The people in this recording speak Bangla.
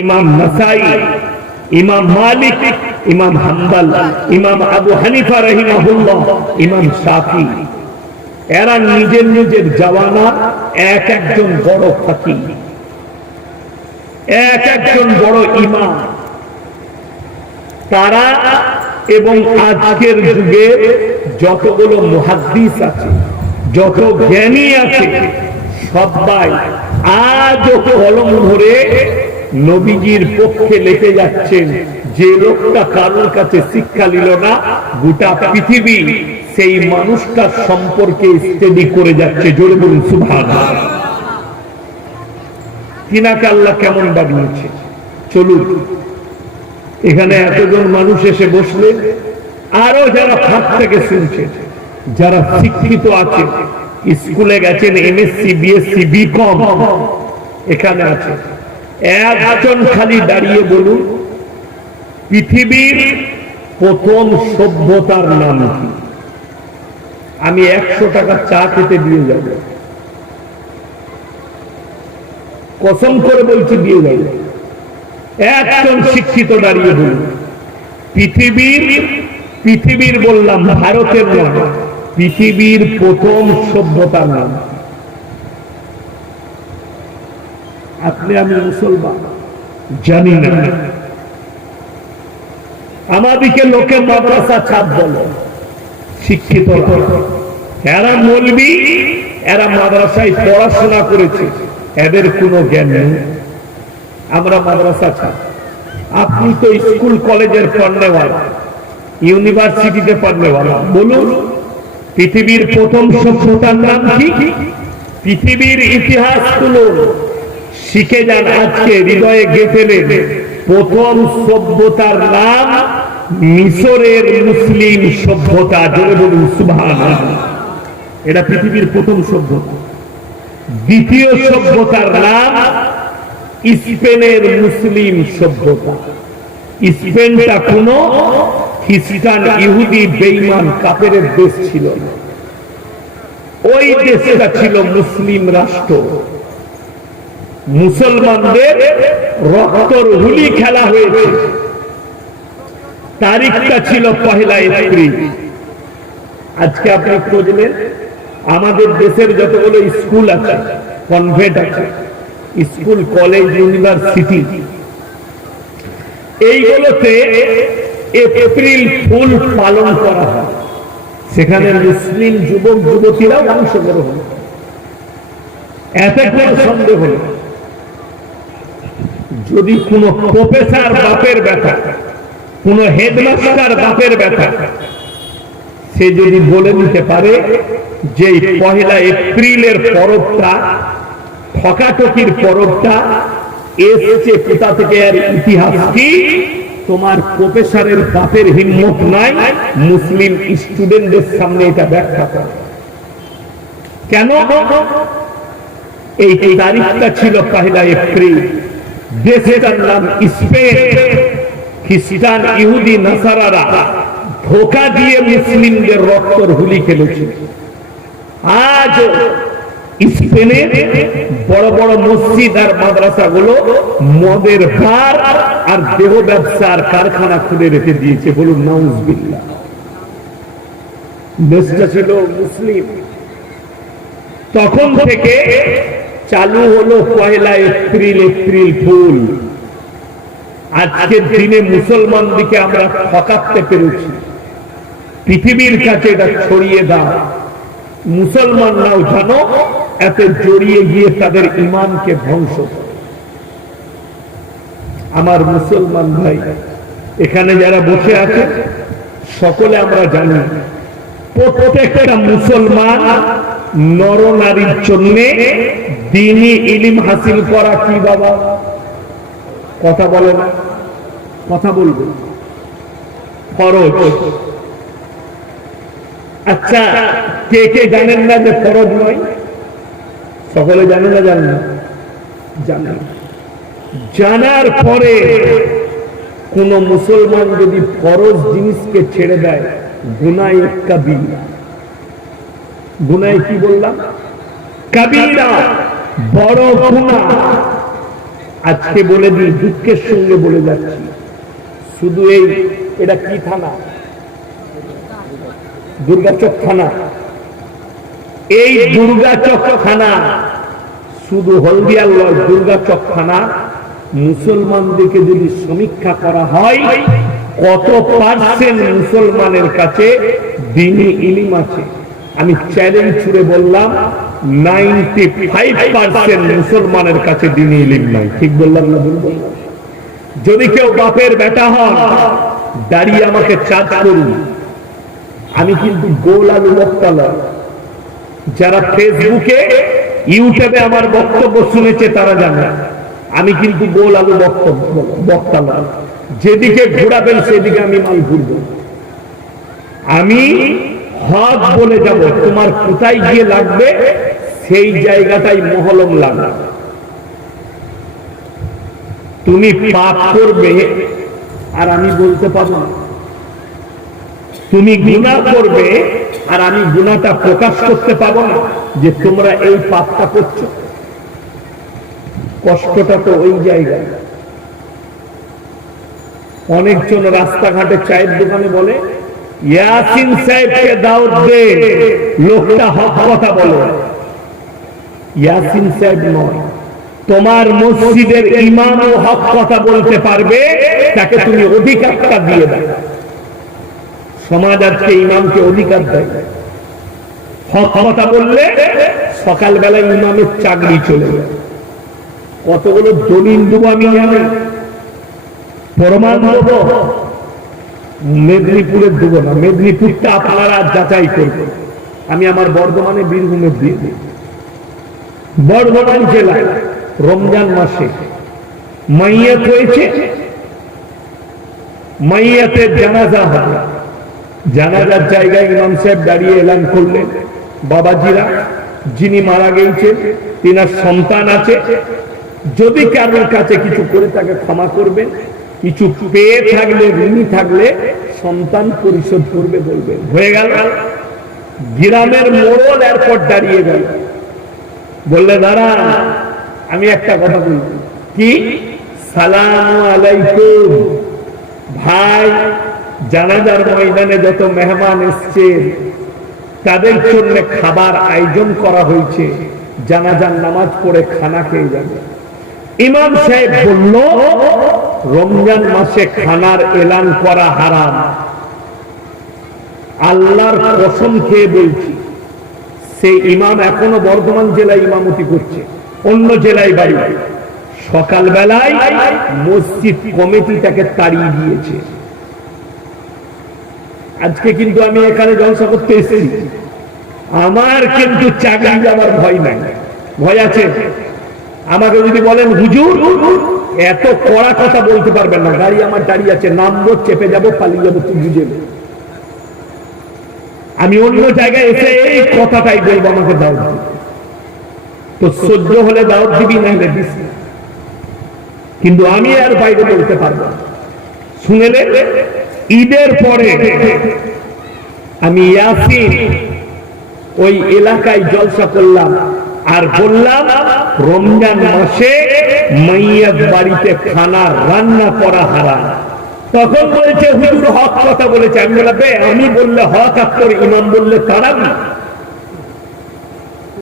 ইমাম নাসাই, ইমাম মালিক, ইমাম হাম্বল, ইমাম আবু হানিফা রাহিমাহুল্লাহ, ইমাম শাফি, এরা নিজের নিজের জাওয়ানা এক একজন বড় ফকিহ, এক একজন বড় ইমাম। তারা এবং আজকের যুগে যতগুলো মুহাদ্দিস আছে, যত জ্ঞানী আছে, সবাই আজও কলম ধরে নবীজির পক্ষে লিখে যাচ্ছেন। যে লোকটা কারোর কাছে শিক্ষা নিল না, গোটা পৃথিবী সেই মানুষটার সম্পর্কে স্টাডি করে যাচ্ছে। জোরে বলুন সুবহানাল্লাহ। তিনাকে আল্লাহ কেমন বানিয়েছে। চলুন, এখানে এতজন মানুষ এসে বসলে, আরো যারা ফাঁক থেকে শুনছে, যারা শিক্ষিত আছে, স্কুলে গেছেন, এমএসসি, বিএসসি, বিকম এখানে আছে, একজন খালি দাঁড়িয়ে বলুন, পৃথিবীর প্রথম সভ্যতার নাম কি? আমি 100 টাকা চা খেতে দিয়ে যাব, কসম করে বলছি দিয়ে যাব। একজন শিক্ষিত দাঁড়িয়ে বলুন, পৃথিবীর বললাম, ভারতের নয়, পৃথিবীর প্রথম সভ্যতার নাম। আপনি আমি মুসলমান, জানি না। আমাদিকে লোকে মাদ্রাসা ছাপ বলে, শিক্ষিত এরা মৌলবি, এরা মাদ্রাসায় পড়াশোনা করেছে, এদের কোনো জ্ঞান নেই। আমরা মাদ্রাসা ছাপ। আপনি তো স্কুল কলেজের পড়নেওয়ালা, ইউনিভার্সিটিতে পড়নেওয়ালা। বলুন, পৃথিবীর প্রথম সভ্যতার নাম কি? পৃথিবীর ইতিহাস গুলো শিখে যান, আজকে হৃদয়ে গেঁথে নেন। প্রথম সভ্যতার নাম মিশরের মুসলিম সভ্যতা। জোরে বলুন সুবহানাল্লাহ। এটা পৃথিবীর প্রথম সভ্যতা। দ্বিতীয় সভ্যতার নাম স্পেনের মুসলিম সভ্যতা। স্পেনটা কোন খ্রিস্টান, ইহুদি, বেঈমান, কাফেরের দেশ ছিল না। ওই দেশটা ছিল মুসলিম রাষ্ট্র। মুসলমানদের রক্তর হুলি খেলা হয়েছে। তারিখটা ছিল 1 এপ্রিল। আজকে আপনি খুঁজলেন, আমাদের দেশের যতগুলো স্কুল আছে, কনভেন্ট আছে, স্কুল, কলেজ, ইউনিভার্সিটি, এইগুলোতে এপ্রিল ফুল পালন করা হয়। সেখানে মুসলিম যুবক যুবতীরাও অংশগ্রহণ। এতে কোনো সন্দেহ নেই। যদি কোনো প্রফেসর বাপের ব্যাটা, কোন হেডমাস্টার বাপের ব্যাটা, সে যদি বলে দিতে পারে যে 1 এপ্রিলের পরবটা, ঠকাঠকির পরবটা এসেছে কোথা থেকে, আর ইতিহাস কি, তোমার প্রফেসরের বাপের হিম্মত নাই মুসলিম স্টুডেন্টদের সামনে এটা ব্যাখ্যা করে। কেন? এই তারিখটা ছিল 1 এপ্রিল। দেশটার নাম স্পেন। খ্রিস্টান, ইহুদি, নাসারারা ধোঁকা দিয়ে মুসলিমদের রক্তর হুলি খেলেছিল। আজ স্পেনের বড় বড় মসজিদ আর মাদ্রাসাগুলো মদের বার আর দেহ ব্যবসার কারখানা খুলে রেখে দিয়েছে। বলুন নাউজুবিল্লাহ। দেশটা ছিল মুসলিম। তখন থেকে চালু হলো 1 এপ্রিল, এপ্রিল ফুল। আজকের দিনে মুসলমানদেরকে আমরা ঠকাতে পেরেছি। পৃথিবীর কাছে এটা ছড়িয়ে দাও। মুসলমানরাও জানো, এতে জড়িয়ে গিয়ে তাদের ঈমানকে ধ্বংস করে। আমার মুসলমান ভাই, এখানে যারা বসে আছে সকলে আমরা জানি, প্রত্যেকটা মুসলমান নর নারীর জন্য দ্বীনি ইলম হাসিল করা কি বাবা? কথা বলে না, কথা বলবে, ফরজ। আচ্ছা, কে কে জানেন না যে ফরজ নয়? সকলে জানে না? জানেন না? জানেন। জানার পরে কোন মুসলমান যদি ফরজ জিনিসকে ছেড়ে দেয়, গুনাহ কাবীরা। গুনাহ কি বললাম? কাবীরা, বড় গুনাহ। আজকে বলে দিই, দুঃখের সঙ্গে বলে যাচ্ছি, শুধু এটা কি থানা? দুর্গাচক থানা। এই দুর্গাচক থানা শুধু হলদিয়ার লয়, দুর্গাচক থানা মুসলমানদেরকে যদি সমীক্ষা করা হয়, কত পার্সেন্ট মুসলমানের কাছে দ্বীনি ইলম আছে? আমি চ্যালেঞ্জ ছুড়ে বললাম 95% মুসলমানের কাছে দ্বীনি ইলম নাই। ঠিক বললাম না ভুল বললাম? যদি কেউ বাপের বেটা হন, দাঁড়িয়ে আমাকে চার্জ করুন, আমি কিন্তু গোল আলু বক্তা নয়। যারা ফেসবুকে ইউটিউবে আমার বক্তব্য শুনেছে তারা জানে আমি কিন্তু গোল আলু বক্তা নয়। যেদিকে ঘোরাবেন সেদিকে আমি মাল ঘুরব। আমি হক বলে যাব, তোমার কোথায় গিয়ে লাগবে সেই জায়গাটাই মহলম লাগবে। তুমি পাপ করবে আর আমি বলতে পারবো না, তুমি গুনাহ করবে আর আমি গুনাহটা প্রকাশ করতে পারবো না যে তোমরা এই পাপটা করছো। কষ্টটা তো ওই জায়গায়। অনেকজন রাস্তাঘাটে চায়ের দোকানে বলে ইয়াসিন সাহেবকে দাওয়াত দে, লোকটা হক কথা বলে। ইয়াসিন সাহেব নয়, তোমার মসজিদের ইমামও হক কথা বলতে পারবে, তাকে তুমি অধিকারটা দিয়ে দাও। সমাজ আজকে ইমামকে অধিকার দেয়। হক কথা বললে সকালবেলায় ইমামের চাকরি চলে যায়। কতগুলো দলিল দেবো আমি, জানি প্রমাণ দেবো। মেদিনীপুরের দেবো না, মেদিনীপুরটা আপনারা যাচাই করবেন। আমি আমার বর্ধমানে বীরভূমে দিয়ে দিই। বর্ধমান জেলায় রমজান মাসে মাইয়াত হয়েছে, মাইয়াতের জানাজা হবে। জানাজার জায়গায় ইমাম সাহেব দাঁড়িয়ে এলান করলেন, বাবাজিরা, যিনি মারা গেছেন তিনার সন্তান আছে, যদি কারোর কাছে কিছু করে তাকে ক্ষমা করবেন, কিছু পেয়ে থাকলে ঋণী থাকলে সন্তান পরিশোধ করবে বলবেন। হয়ে গেল। গ্রামের মোড়ল এরপর দাঁড়িয়ে গেল, বললে দাঁড়া আমি একটা কথা বলব। কি? সালাম আলাইকুম ভাই, জানাজার ময়দানে যত মেহমান এসছে তাদের জন্য খাবার আয়োজন করা হয়েছে, জানাজার নামাজ পড়ে খানা খেয়ে যাবে। ইমাম সাহেব বলল রমজান মাসে খানার এলান করা হারাম। আল্লাহর কসম খেয়ে বলছি, সেই ইমাম এখনো বর্ধমান জেলায় ইমামতি করছে, অন্য জেলায় বাড়ি। সকালবেলায় মসজিদ কমিটি তাকে তাড়িয়ে দিয়েছে। আজকে কিন্তু আমি এখানে জলসা করতে এসেছি, আমার কিন্তু চাকরি যাওয়ার ভয় নাই। ভয় আছে? আমাকে যদি বলেন হুজুর এত কড়া কথা বলতে পারবেন না, গাড়ি আমার দাঁড়িয়ে আছে, নামবো, চেপে যাবো, পালিয়ে যাবো, তুই বুঝে নে। আমি অন্য জায়গায় এসে এই কথাটাই বলবো, আমাকে দাওয়াত দিবি। তো সহ্য হলে দাওয়াত দিবি, না হলে দিস না। কিন্তু আমি আর বাইরে বলতে পারবো না। শুনেলে ঈদের পরে আমি ইয়াসিন ওই এলাকায় জলসা করলাম আর বললাম রমজান মাসে মাইয়াত বাড়িতে খানা রান্না করা হারাম। তখন বলেছে হুজুর হক কথা বলেছে। আমি বললাম আমি বললে হক, আর তোর ইমাম বললে তাড়াবি?